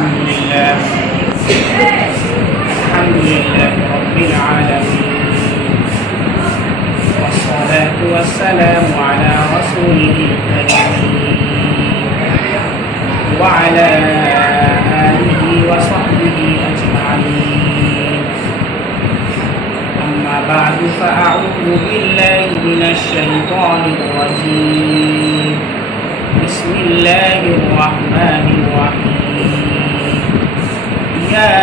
الحمد لله رب العالمين، والصلاة والسلام على رسوله الكريم وعلى آله وصحبه أجمعين. أما بعد فأعوذ بالله من الشيطان الرجيم. بسم الله الرحمن الرحيم. يا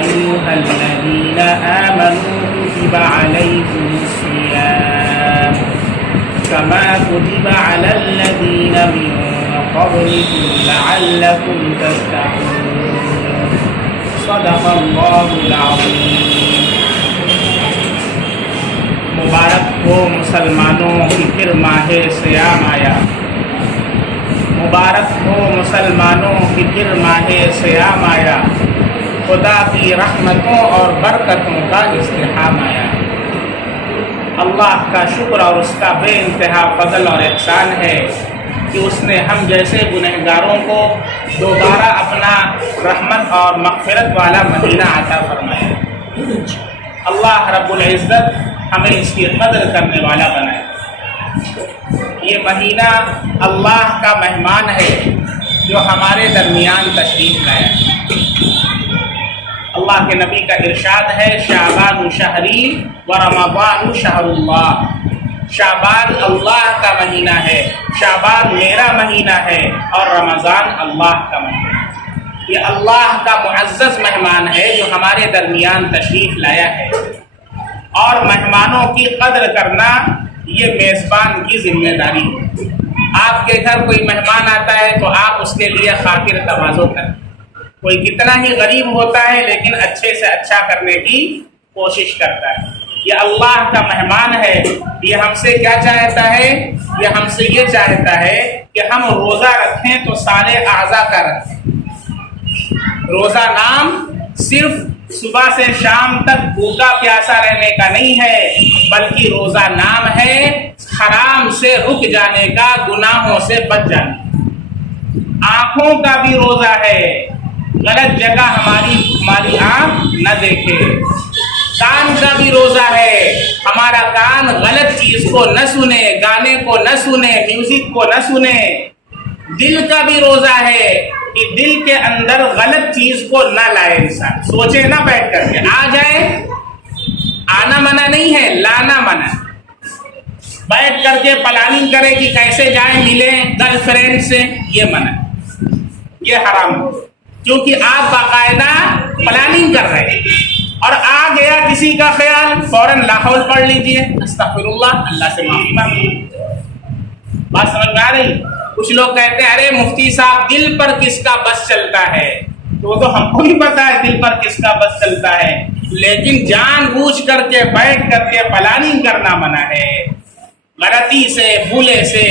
أيها الذين آمنوا كتب عليكم الصيام كما كتب على الذين من قبلكم لعلكم تتقون. صدق الله العظيم. مبارک ہو مسلمانوں کی پھر ماہ صیام آیا. مبارک ہو مسلمانوں کی پھر ماہ صیام آیا. خدا کی رحمتوں اور برکتوں کا ازدحام آیا. اللہ کا شکر اور اس کا بے انتہا فضل اور احسان ہے کہ اس نے ہم جیسے گنہگاروں کو دوبارہ اپنا رحمت اور مغفرت والا مہینہ عطا فرمایا. اللہ رب العزت ہمیں اس کی قدر کرنے والا بنائے. یہ مہینہ اللہ کا مہمان ہے جو ہمارے درمیان تشریف لایا. اللہ کے نبی کا ارشاد ہے شعبان شہری و رمضان شہر اللہ. شعبان اللہ کا مہینہ ہے، شعبان میرا مہینہ ہے، اور رمضان اللہ کا مہینہ ہے. یہ اللہ کا معزز مہمان ہے جو ہمارے درمیان تشریف لایا ہے. اور مہمانوں کی قدر کرنا یہ میزبان کی ذمہ داری ہے. آپ کے گھر کوئی مہمان آتا ہے تو آپ اس کے لیے خاطر تواضع کریں. کوئی کتنا ہی غریب ہوتا ہے لیکن اچھے سے اچھا کرنے کی کوشش کرتا ہے. یہ اللہ کا مہمان ہے. یہ ہم سے کیا چاہتا ہے؟ یہ ہم سے یہ چاہتا ہے کہ ہم روزہ رکھیں تو سارے اعضاء کا رکھیں. روزہ نام صرف صبح سے شام تک بھوکا پیاسا رہنے کا نہیں ہے، بلکہ روزہ نام ہے حرام سے رک جانے کا، گناہوں سے بچ جانے کا. آنکھوں کا بھی روزہ ہے، غلط جگہ ہماری آنکھ نہ دیکھے. کان کا بھی روزہ ہے، ہمارا کان غلط چیز کو نہ سنے، گانے کو نہ سنے، میوزک کو نہ سنے. دل کا بھی روزہ ہے کہ دل کے اندر غلط چیز کو نہ لائے. انسان سوچے نہ بیٹھ کر کے، آ جائے. آنا منع نہیں ہے، لانا منع. بیٹھ کر کے پلاننگ کرے کہ کیسے جائیں ملیں گرل فرینڈ سے، یہ منع، یہ حرام. کیونکہ آپ باقاعدہ پلاننگ کر رہے ہیں اور آ گیا کسی کا خیال، فوراً لا حول پڑھ لیجئے، استغفر اللہ، اللہ سے معافی مانگیے. بات سمجھ میں آ رہی؟ کچھ لوگ کہتے ہیں ارے مفتی صاحب دل پر کس کا بس چلتا ہے. تو وہ تو ہم کو بھی پتا ہے دل پر کس کا بس چلتا ہے، لیکن جان بوجھ کر کے بیٹھ کر کے پلاننگ کرنا منع ہے. غلطی سے، بھولے سے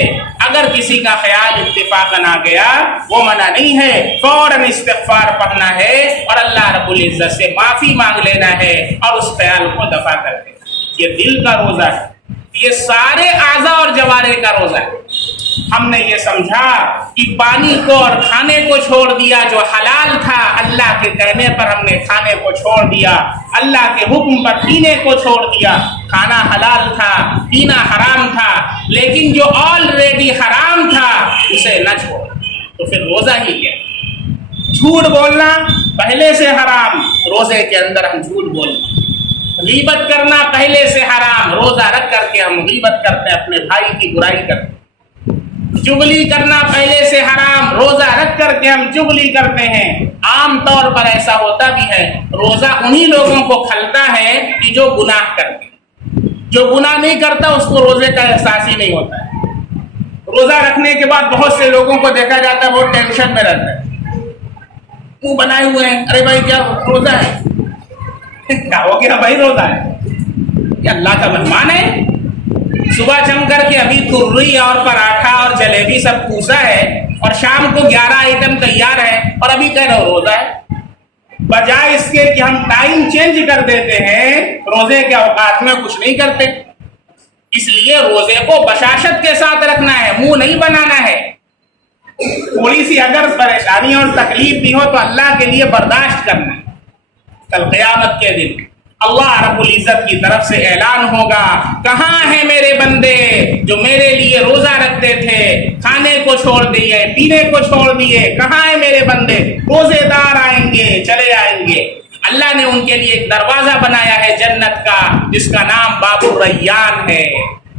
اگر کسی کا خیال اتفاقاً آ گیا وہ منع نہیں ہے. فوراً استغفار پڑھنا ہے اور اللہ رب العزت سے معافی مانگ لینا ہے اور اس خیال کو دفع کر دینا. یہ دل کا روزہ ہے، یہ سارے اعضاء اور جوارح کا روزہ ہے. ہم نے یہ سمجھا کہ پانی کو اور کھانے کو چھوڑ دیا جو حلال تھا، اللہ کے کہنے پر ہم نے کھانے کو چھوڑ دیا، اللہ کے حکم پر پینے کو چھوڑ دیا. کھانا حلال تھا، پینا حرام تھا، لیکن جو آلریڈی حرام تھا اسے نہ چھوڑ. تو پھر روزہ ہی کیا؟ جھوٹ بولنا پہلے سے حرام، روزے کے اندر ہم جھوٹ بولنا. غیبت کرنا پہلے سے حرام، روزہ رکھ کر کے ہم غیبت کرتے ہیں، اپنے بھائی کی برائی کرتے ہیں. چغلی کرنا پہلے سے حرام، روزہ رکھ کر کے ہم چغلی کرتے ہیں. عام طور پر ایسا ہوتا بھی ہے، روزہ انہی لوگوں کو کھلتا ہے کہ جو گناہ کرتے. جو گناہ نہیں کرتا اس کو روزے کا احساس ہی نہیں ہوتا ہے. روزہ رکھنے کے بعد بہت سے لوگوں کو دیکھا جاتا ہے بہت ٹینشن میں رہتا ہے، منہ بنائے ہوئے ہیں. ارے بھائی کیا روزہ ہے؟ کیا ہو گیا بھائی؟ روزہ ہے، یہ اللہ کا مہمان ہے. صبح جم کر کے ابھی تروئی اور پراٹھا اور جلیبی سب پوسا ہے اور شام کو 11 آئٹم تیار ہے اور ابھی کہہ رہے ہو روزہ ہے. بجائے اس کے کہ ہم ٹائم چینج کر دیتے ہیں، روزے کے اوقات میں کچھ نہیں کرتے. اس لیے روزے کو بشاشت کے ساتھ رکھنا ہے، منہ نہیں بنانا ہے. تھوڑی سی اگر پریشانی اور تکلیف بھی ہو تو اللہ کے لیے برداشت کرنا. کل قیامت کے دن اللہ رب العزت کی طرف سے اعلان ہوگا, کہاں ہیں میرے بندے جو میرے لیے روزہ رکھتے تھے, کھانے کو چھوڑ دیے, پینے کو چھوڑ دیے, کہاں ہیں میرے بندے؟ روزے دار آئیں گے, چلے آئیں گے. اللہ نے ان کے لیے ایک دروازہ بنایا ہے جنت کا, جس کا نام باب الریان ہے.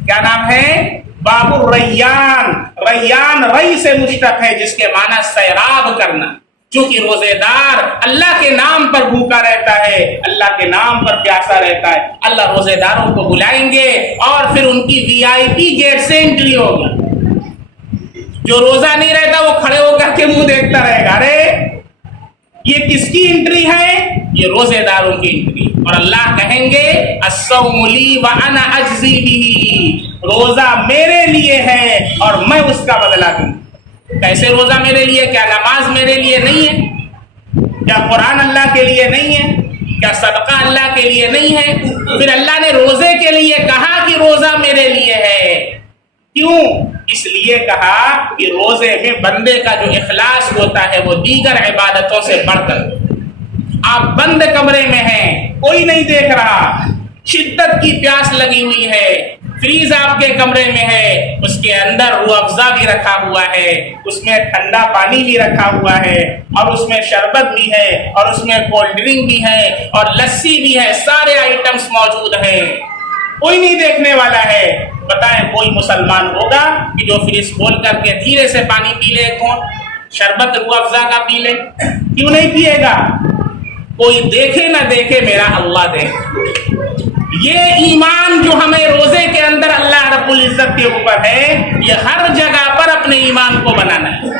کیا نام ہے؟ باب الریان. ریان رئی سے مشتق ہے, جس کے معنی سیراب کرنا. چونکہ روزے دار اللہ کے نام پر بھوکا رہتا ہے, اللہ کے نام پر پیاسا رہتا ہے. اللہ روزے داروں کو بلائیں گے اور پھر ان کی VIP گیٹ سے انٹری ہوگی. جو روزہ نہیں رہتا وہ کھڑے ہو کر کے منہ دیکھتا رہے گا, ارے یہ کس کی انٹری ہے؟ یہ روزے داروں کی انٹری. اور اللہ کہیں گے الصوم لی وانا اجزی بہ, روزہ میرے لیے ہے اور میں اس کا بدلہ دوں. کیسے روزہ میرے لیے؟ کیا نماز میرے لیے نہیں ہے؟ کیا قرآن اللہ کے لیے نہیں ہے؟ کیا صدقہ اللہ کے لیے نہیں ہے؟ پھر اللہ نے روزے کے لیے کہا کہ روزہ میرے لیے ہے. کیوں؟ اس لیے کہا کہ روزے میں بندے کا جو اخلاص ہوتا ہے وہ دیگر عبادتوں سے بڑھ کر. آپ بند کمرے میں ہیں, کوئی نہیں دیکھ رہا, شدت کی پیاس لگی ہوئی ہے, فریز آپ کے کمرے میں ہے, اس کے اندر روح افزا بھی رکھا ہوا ہے, اس میں ٹھنڈا پانی بھی رکھا ہوا ہے, اور اس میں شربت بھی ہے, اور اس میں کولڈ ڈرنک بھی ہے, اور لسی بھی ہے, سارے آئٹمس موجود ہیں, کوئی نہیں دیکھنے والا ہے. بتائیں کوئی مسلمان ہوگا کہ جو فریز کھول کر کے دھیرے سے پانی پی لے, شربت روح افزا کا پی لے؟ کیوں نہیں پیے گا؟ کوئی دیکھے نہ دیکھے, میرا اللہ دیکھے. یہ ایمان جو ہمیں روزے کے اندر اللہ رب العزت کے اوپر ہے, یہ ہر جگہ پر اپنے ایمان کو بنانا ہے.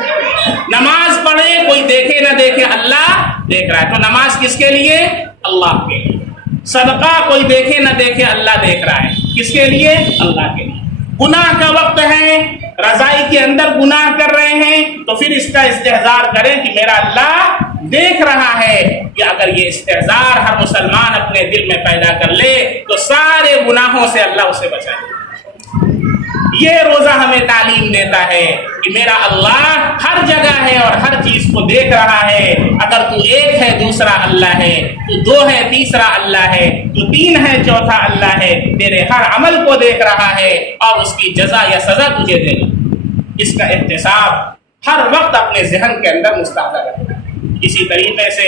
نماز پڑھے, کوئی دیکھے نہ دیکھے, اللہ دیکھ رہا ہے. تو نماز کس کے لیے؟ اللہ کے لیے. صدقہ کوئی دیکھے نہ دیکھے, اللہ دیکھ رہا ہے. کس کے لیے؟ اللہ کے لیے. گناہ کا وقت ہے, رضائی کے اندر گناہ کر رہے ہیں, تو پھر اس کا استحضار کریں کہ میرا اللہ دیکھ رہا ہے. کہ اگر یہ استحضار ہر مسلمان اپنے دل میں پیدا کر لے تو سارے گناہوں سے اللہ اسے بچائے. یہ روزہ ہمیں تعلیم دیتا ہے کہ میرا اللہ ہر جگہ ہے اور ہر چیز کو دیکھ رہا ہے. اگر تو ایک ہے دوسرا اللہ ہے, تو دو ہے تیسرا اللہ ہے, تو تین ہے چوتھا اللہ ہے. تیرے ہر عمل کو دیکھ رہا ہے اور اس کی جزا یا سزا تجھے دے گا. اس کا احتساب ہر وقت اپنے ذہن کے اندر مستحضر رکھنا. اسی طریقے سے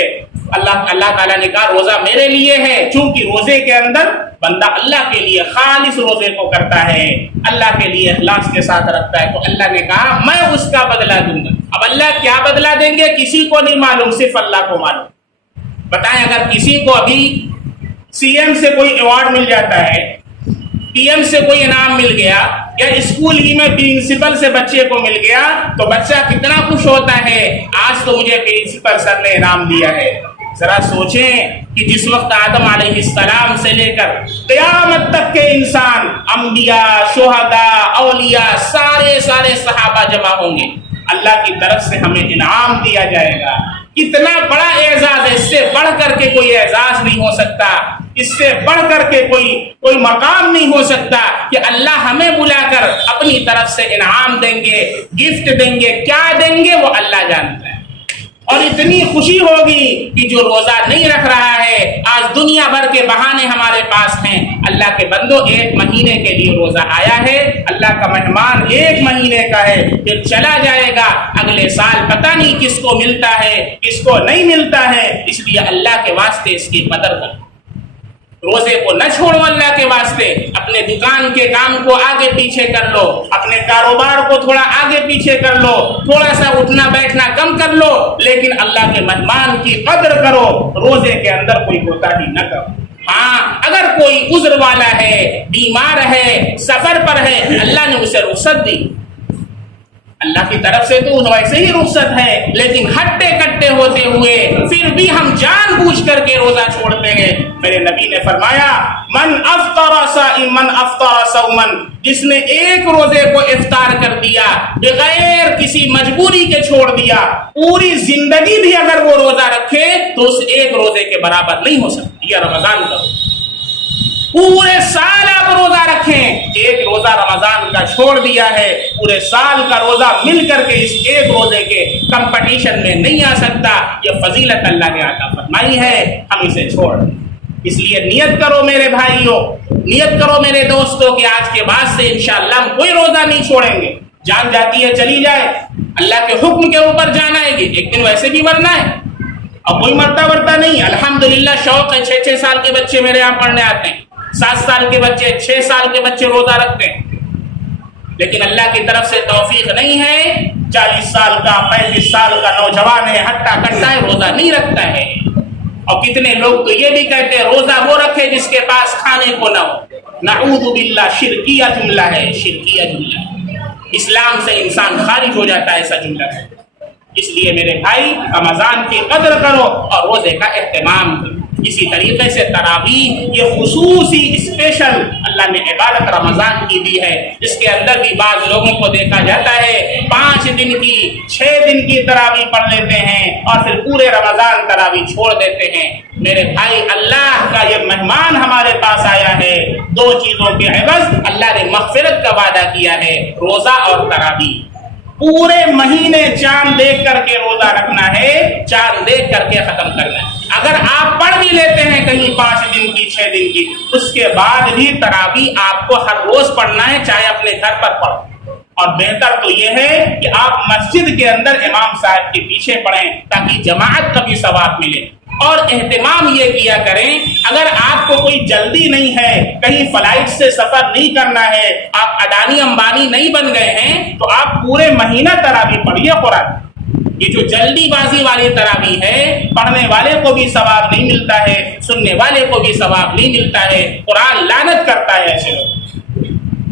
اللہ تعالیٰ نے کہا روزہ میرے لیے ہے, چونکہ روزے کے اندر بندہ اللہ کے لیے خالص روزے کو کرتا ہے, اللہ کے لیے اخلاص کے ساتھ رکھتا ہے, تو اللہ نے کہا میں اس کا بدلہ دوں گا. اب اللہ کیا بدلہ دیں گے کسی کو نہیں معلوم, صرف اللہ کو معلوم. بتائیں اگر کسی کو ابھی CM سے کوئی ایوارڈ مل جاتا ہے, PM سے کوئی انعام مل گیا, یا اسکول ہی میں پرنسپل سے بچے کو مل گیا, تو بچہ کتنا خوش ہوتا ہے, آج تو مجھے پرنسپل سر نے انعام دیا ہے. ذرا سوچیں کہ جس وقت آدم علیہ السلام سے لے کر قیامت تک کے انسان, انبیاء, شہداء, اولیاء, سارے صحابہ جمع ہوں گے, اللہ کی طرف سے ہمیں انعام دیا جائے گا. کتنا بڑا اعزاز ہے, اس سے بڑھ کر کے کوئی اعزاز نہیں ہو سکتا, اس سے بڑھ کر کے کوئی مقام نہیں ہو سکتا کہ اللہ ہمیں بلا کر اپنی طرف سے انعام دیں گے, گفٹ دیں گے. کیا دیں گے وہ اللہ جانتا ہے. اور اتنی خوشی ہوگی کہ جو روزہ نہیں رکھ رہا ہے, آج دنیا بھر کے بہانے ہمارے پاس ہیں. اللہ کے بندوں, ایک مہینے کے لیے روزہ آیا ہے, اللہ کا مہمان ایک مہینے کا ہے, پھر چلا جائے گا. اگلے سال پتہ نہیں کس کو ملتا ہے کس کو نہیں ملتا ہے. اس لیے اللہ کے واسطے اس کی قدر کر, روزے کو نہ چھوڑو. اللہ کے واسطے اپنے دکان کے کام کو آگے پیچھے کر لو, اپنے کاروبار کو تھوڑا آگے پیچھے کر لو, تھوڑا سا اٹھنا بیٹھنا کم کر لو, لیکن اللہ کے مہمان کی قدر کرو. روزے کے اندر کوئی کوتاہی نہ کرو. ہاں اگر کوئی عذر والا ہے, بیمار ہے, سفر پر ہے, اللہ نے اسے رخصت دی. اللہ کی طرف سے تو ویسے ہی رخصت ہے, لیکن ہٹے کٹے ہوتے ہوئے پھر بھی ہم جان بوجھ کر کے روزہ چھوڑتے ہیں. میرے نبی نے فرمایا من افطر صوما, جس نے ایک روزے کو افطار کر دیا بغیر کسی مجبوری کے چھوڑ دیا, پوری زندگی بھی اگر وہ روزہ رکھے تو اس ایک روزے کے برابر نہیں ہو سکتی. یا رمضان کا پورے سال آپ روزہ رکھیں، ایک روزہ رمضان کا چھوڑ دیا ہے، پورے سال کا روزہ مل کر کے اس ایک روزے کے کمپٹیشن میں نہیں آ سکتا۔ یہ فضیلت اللہ نے عطا فرمائی ہے، ہم اسے چھوڑ دیں۔ اس لیے نیت کرو میرے بھائیوں، نیت کرو میرے دوستوں کہ آج کے بعد سے انشاءاللہ ہم کوئی روزہ نہیں چھوڑیں گے۔ جان جاتی ہے چلی جائے، اللہ کے حکم کے اوپر جانا ہے، ایک دن ویسے بھی مرنا ہے، اور کوئی مرتا ورتا نہیں۔ الحمدللہ شوق ہے، 6 سال کے بچے میرے یہاں پڑھنے آتے ہیں، 7 سال کے بچے، 6 سال کے بچے روزہ رکھتے ہیں، لیکن اللہ کی طرف سے توفیق نہیں ہے۔ 40 سال کا 35 سال کا نوجوان ہے، ہٹا کٹا ہے، روزہ نہیں رکھتا ہے۔ اور کتنے لوگ تو یہ بھی کہتے ہیں روزہ وہ رکھے جس کے پاس کھانے کو نہ ہو۔ نعوذ باللہ، شرکیہ جملہ ہے، شرکیہ جملہ ہے، اسلام سے انسان خارج ہو جاتا ہے ایسا جملہ ہے۔ اس لیے میرے بھائی رمضان کی قدر کرو اور روزے کا اہتمام کرو۔ اسی طریقے سے تراویح یہ خصوصی اسپیشل اللہ نے عبادت رمضان کی دی ہے، جس کے اندر بھی بعض لوگوں کو دیکھا جاتا ہے 5 دن کی 6 دن کی تراویح پڑھ لیتے ہیں اور پھر پورے رمضان تراویح چھوڑ دیتے ہیں۔ میرے بھائی اللہ کا یہ مہمان ہمارے پاس آیا ہے، 2 چیزوں کے عوض اللہ نے مغفرت کا وعدہ کیا ہے، روزہ اور تراویح۔ پورے مہینے چاند دیکھ کر کے روزہ رکھنا ہے، چاند دیکھ کر کے ختم کرنا ہے۔ اگر آپ پڑھ بھی لیتے ہیں کہیں 5 دن کی 6 دن کی، اس کے بعد بھی تراویح آپ کو ہر روز پڑھنا ہے، چاہے اپنے گھر پر پڑھیں۔ اور بہتر تو یہ ہے کہ آپ مسجد کے اندر امام صاحب کے پیچھے پڑھیں تاکہ جماعت کا بھی ثواب ملے۔ اور اہتمام یہ کیا کریں، اگر آپ کو کوئی جلدی نہیں ہے، کہیں فلائٹ سے سفر نہیں کرنا ہے، آپ اڈانی امبانی نہیں بن گئے ہیں، تو آپ پورے مہینہ تراویح پڑھیے قرآن۔ یہ جو جلدی بازی والی تراویح ہے، پڑھنے والے کو بھی ثواب نہیں ملتا ہے، سننے والے کو بھی ثواب نہیں ملتا ہے، قرآن لعنت کرتا ہے ایسے لوگ۔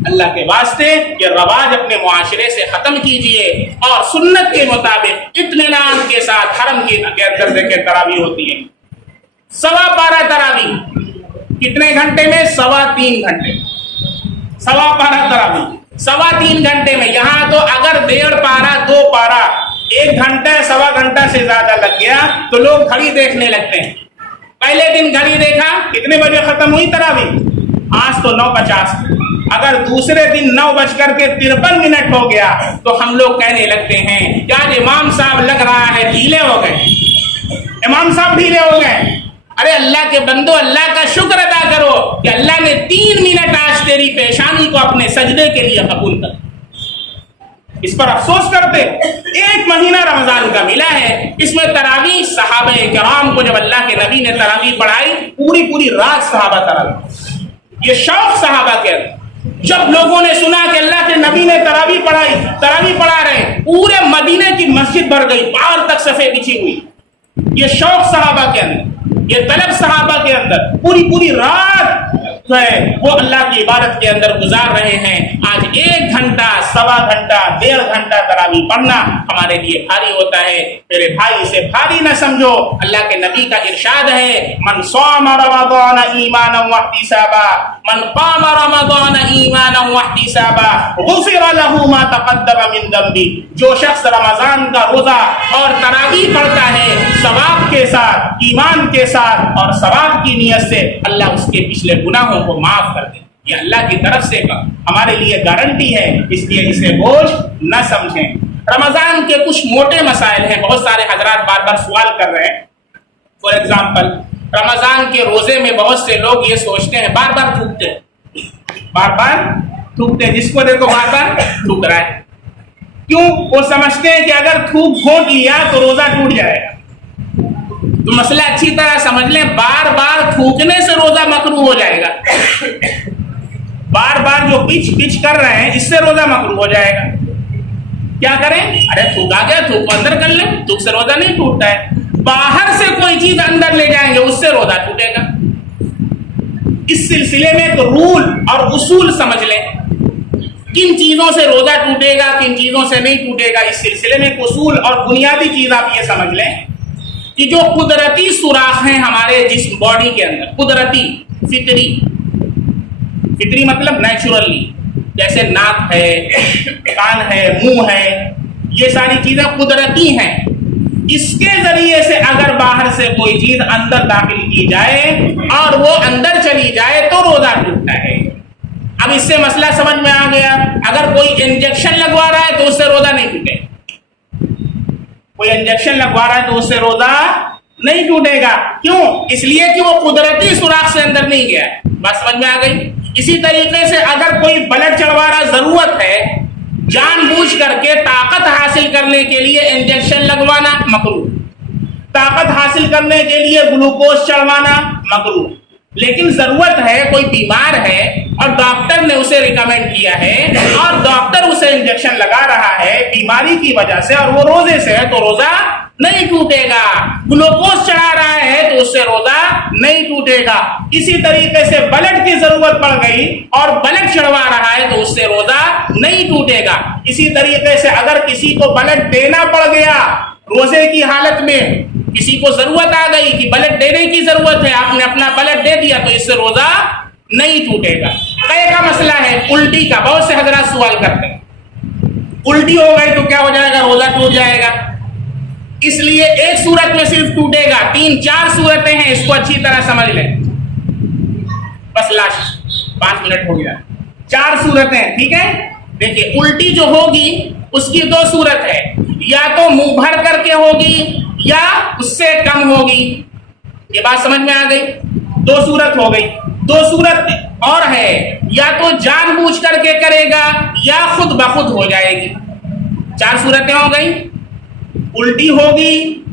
اللہ کے واسطے یہ رواج اپنے معاشرے سے ختم کیجئے اور سنت کے مطابق اطمینان کے ساتھ حرم کے اندر دیکھیں تراویح ہوتی ہے۔ 12.25 تراویح کتنے گھنٹے میں؟ 3.25 گھنٹے، 12.25 تراویح 3.25 گھنٹے میں۔ یہاں تو اگر 1.5 پارا 2 پارا 1 گھنٹہ 1.25 گھنٹہ سے زیادہ لگ گیا تو لوگ گھڑی دیکھنے لگتے ہیں۔ پہلے دن گھڑی دیکھا کتنے بجے ختم ہوئی تراویح؟ آج تو 9:50۔ اگر دوسرے دن 9:53 ہو گیا تو ہم لوگ کہنے لگتے ہیں کہ آج امام صاحب لگ رہا ہے ڈھیلے ہو گئے، امام صاحب ڈھیلے ہو گئے۔ ارے اللہ کے بندو، اللہ کا شکر ادا کرو کہ اللہ نے 3 منٹ آج تیری پیشانی کو اپنے سجدے کے لیے قبول کر۔ اس پر افسوس کرتے، 1 مہینہ رمضان کا ملا ہے، اس میں تراویح صحابہ کرام کو جب اللہ کے نبی نے تراویح پڑھائی، پوری رات صحابہ تراویح، یہ شوق صحابہ کے اندر۔ جب لوگوں نے سنا کہ اللہ کے نبی نے تراویح پڑھائی، تراویح پڑھا رہے ہیں، پورے مدینے کی مسجد بھر گئی، باہر تک صفیں بچھی ہوئی۔ یہ شوق صحابہ کے اندر، یہ طلب صحابہ کے اندر، پوری رات جو ہے وہ اللہ کی عبادت کے اندر گزار رہے ہیں۔ آج 1 گھنٹہ 1.25 گھنٹہ 1.5 گھنٹہ تراویح پڑھنا ہمارے لیے بھاری ہوتا ہے۔ میرے بھائی اسے بھاری نہ سمجھو، اللہ کے نبی کا ارشاد ہے، من صام رمضان ایمانا واحتسابا من قام رمضان ایمانا واحتسابا غفر له ما تقدم من ذنبه۔ جو شخص رمضان کا روزہ اور تراویح پڑھتا ہے ثواب کے ساتھ، ایمان کے ساتھ اور ثواب کی نیت سے، اللہ اس کے پچھلے گناہوں کو معاف کر دے۔ یہ اللہ کی طرف سے ہمارے لیے گارنٹی ہے، اس لیے اسے بوجھ نہ سمجھیں۔ رمضان کے کچھ موٹے مسائل ہیں، بہت سارے حضرات بار بار سوال کر رہے ہیں۔ فار ایگزامپل، رمضان کے روزے میں بہت سے لوگ یہ سوچتے ہیں، بار بار تھوکتے ہیں، جس کو دیکھو بار بار تھوک رہا ہے۔ کیوں؟ وہ سمجھتے ہیں کہ اگر تھوک گھونٹ لیا تو روزہ ٹوٹ جائے گا۔ تو مسئلہ اچھی طرح سمجھ لیں، بار بار تھوکنے سے روزہ مکروہ ہو جائے گا۔ بار بار جو پچ کر رہے ہیں اس سے روزہ مکروہ ہو جائے گا۔ کیا کریں؟ ارے تھوک آ گیا، تھوک کو اندر کر لیں، تھوک سے روزہ نہیں ٹوٹتا ہے۔ باہر سے کوئی چیز اندر لے جائیں گے اس سے روزہ ٹوٹے گا۔ اس سلسلے میں ایک رول اور اصول سمجھ لیں، کن چیزوں سے روزہ ٹوٹے گا، کن چیزوں سے نہیں ٹوٹے گا۔ اس سلسلے میں ایک اصول اور بنیادی چیز آپ یہ سمجھ لیں کہ جو قدرتی سوراخ ہیں ہمارے جسم باڈی کے اندر، قدرتی فطری مطلب نیچرلی، جیسے ناک ہے، کان ہے، منہ ہے، یہ ساری چیزیں قدرتی ہیں۔ اس کے ذریعے سے اگر باہر سے کوئی چیز اندر داخل کی جائے اور وہ اندر چلی جائے تو روزہ ٹوٹتا ہے۔ اب اس سے مسئلہ سمجھ میں آ گیا۔ اگر کوئی انجیکشن لگوا رہا ہے تو اس سے روزہ نہیں ٹوٹے گا، کوئی انجیکشن لگوا رہا ہے تو اس سے روزہ نہیں ٹوٹے گا۔ کیوں؟ اس لیے کہ وہ قدرتی سوراخ سے اندر نہیں گیا ہے۔ بات سمجھ میں آ گئی؟ اسی طریقے سے اگر کوئی بلڈ چڑھوا رہا ضرورت ہے، جان بوجھ کر کے طاقت حاصل کرنے کے لیے انجیکشن لگوانا مکروہ، طاقت حاصل کرنے کے لیے گلوکوز چڑھوانا مکروہ، لیکن ضرورت ہے، کوئی بیمار ہے اور ڈاکٹر نے اسے ریکمینڈ کیا ہے اور ڈاکٹر اسے انجیکشن لگا رہا ہے بیماری کی وجہ سے اور وہ روزے سے ہے تو روزہ نہیں ٹوٹے گا۔ گلوکوز چڑھا رہا ہے تو اس سے روزہ نہیں ٹوٹے گا۔ اسی طریقے سے بلڈ کی ضرورت پڑ گئی اور بلڈ چڑھوا رہا ہے تو اس سے روزہ نہیں ٹوٹے گا۔ اسی طریقے سے اگر کسی کو بلڈ دینا پڑ گیا روزے کی حالت میں، کسی کو ضرورت آ گئی کہ بلڈ دینے کی ضرورت ہے، آپ نے اپنا بلڈ دے دیا تو اس سے روزہ نہیں ٹوٹے گا۔ قے کا مسئلہ ہے، الٹی کا، بہت سے حضرات سوال کرتے ہیں الٹی ہو گئی تو کیا ہو جائے گا؟ روزہ ٹوٹ جائے گا۔ اس لیے ایک صورت میں صرف ٹوٹے گا، 3-4 صورتیں ہیں، اس کو اچھی طرح سمجھ لیں۔ بس لاسٹ 5 منٹ ہو گیا، 4 صورتیں، ٹھیک ہے؟ دیکھیے الٹی جو ہوگی اس کی 2 صورت ہے، یا تو منہ بھر کر کے ہوگی یا اس سے کم ہوگی۔ یہ بات سمجھ میں آ گئی؟ 2 صورت ہو گئی۔ 2 صورت اور ہے، یا تو جان بوجھ کر کے کرے گا یا خود بخود ہو جائے گی۔ 4 صورتیں ہو گئی، الٹی ہوگی،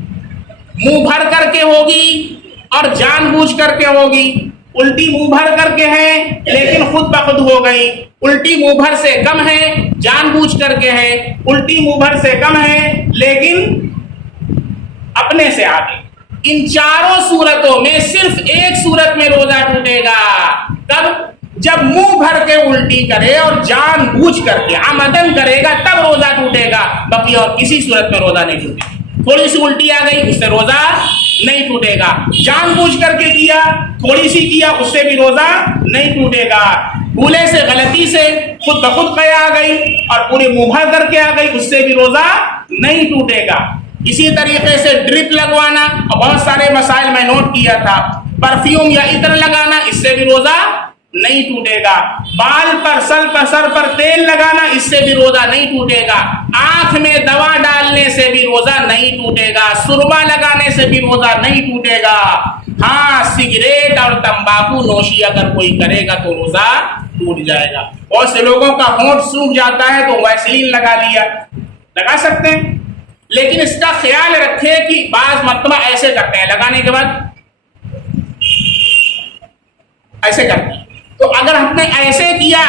منہ بھر کر کے ہوگی اور جان بوجھ کر کے ہوگی۔ الٹی منہ بھر کر کے ہے لیکن خود بخود ہو گئی، الٹی منہ بھر سے کم ہے، جان بوجھ کر کے ہے، الٹی منہ بھر سے کم ہے لیکن اپنے سے آگے۔ ان 4 صورتوں میں صرف ایک صورت میں روزہ ٹوٹے گا، کب؟ جب منہ بھر کے الٹی کرے اور جان بوجھ کر کے عمدن کرے گا تب روزہ ٹوٹے گا، باقی اور کسی صورت میں روزہ نہیں ٹوٹے گا۔ تھوڑی سی الٹی آ گئی اس سے روزہ نہیں ٹوٹے گا، جان بوجھ کر کے کیا، تھوڑی سی کیا، اس سے بھی روزہ نہیں ٹوٹے گا۔ بھولے سے، غلطی سے خود بخود قے آ گئی اور پورے منہ بھر کر کے آ گئی، اس سے بھی روزہ نہیں ٹوٹے گا۔ اسی طریقے سے ڈرپ لگوانا، بہت سارے مسائل میں نوٹ کیا تھا، پرفیوم یا عطر لگانا، اس سے بھی روزہ نہیں ٹوٹے گا۔ بال پر، سر پر تیل لگانا، اس سے بھی روزہ نہیں ٹوٹے گا۔ آنکھ میں دوا ڈالنے سے بھی روزہ نہیں ٹوٹے گا۔ سرما لگانے سے بھی روزہ نہیں ٹوٹے گا۔ ہاں، سگریٹ اور تمباکو نوشی اگر کوئی کرے گا تو روزہ ٹوٹ جائے گا۔ بہت سے لوگوں کا ہونٹ سوکھ جاتا ہے تو ویسلین لگا لیا، لگا سکتے ہیں، لیکن اس کا خیال رکھے کہ بعض مرتبہ ایسے کرتے ہیں، لگانے کے بعد ایسے کرتے ہیں، تو اگر ہم نے ایسے کیا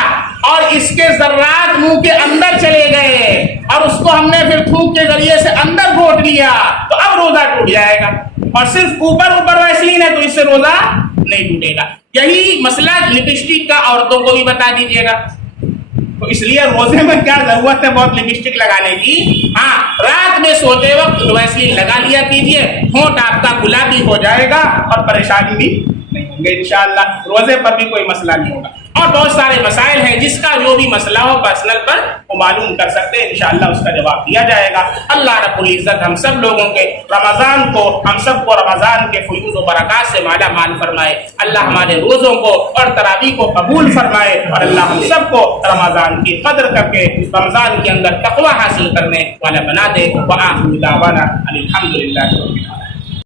اور اس کے ذرات منہ کے اندر چلے گئے اور اس کو ہم نے پھر تھوک کے ذریعے سے اندر گھونٹ لیا تو اب روزہ ٹوٹ جائے گا، اور صرف اوپر ویسلین ہے تو اس سے روزہ نہیں ٹوٹے گا۔ یہی مسئلہ لپسٹک کا عورتوں کو بھی بتا دیجیے گا۔ تو اس لیے روزے میں کیا ضرورت ہے بہت لپسٹک لگانے کی؟ ہاں، رات میں سوتے وقت ویسلین لگا لیا کیجیے، ہونٹ آپ کا گلابی ہو جائے گا اور پریشانی بھی نہیں ہوں گے انشاءاللہ، روزے پر بھی کوئی مسئلہ نہیں ہوگا۔ اور بہت سارے مسائل ہیں، جس کا جو بھی مسئلہ ہو پرسنل پر وہ معلوم کر سکتے ہیں، انشاءاللہ اس کا جواب دیا جائے گا۔ اللہ رب العزت ہم سب لوگوں کے رمضان کو، ہم سب کو رمضان کے فیوض و برکات سے مالا مال فرمائے۔ اللہ ہمارے روزوں کو اور تراویح کو قبول فرمائے، اور اللہ ہم سب کو رمضان کی قدر کر کے رمضان کے اندر تقوی حاصل کرنے والا بنا دے۔ وآخر دعوانا الحمدللہ رب العالمین۔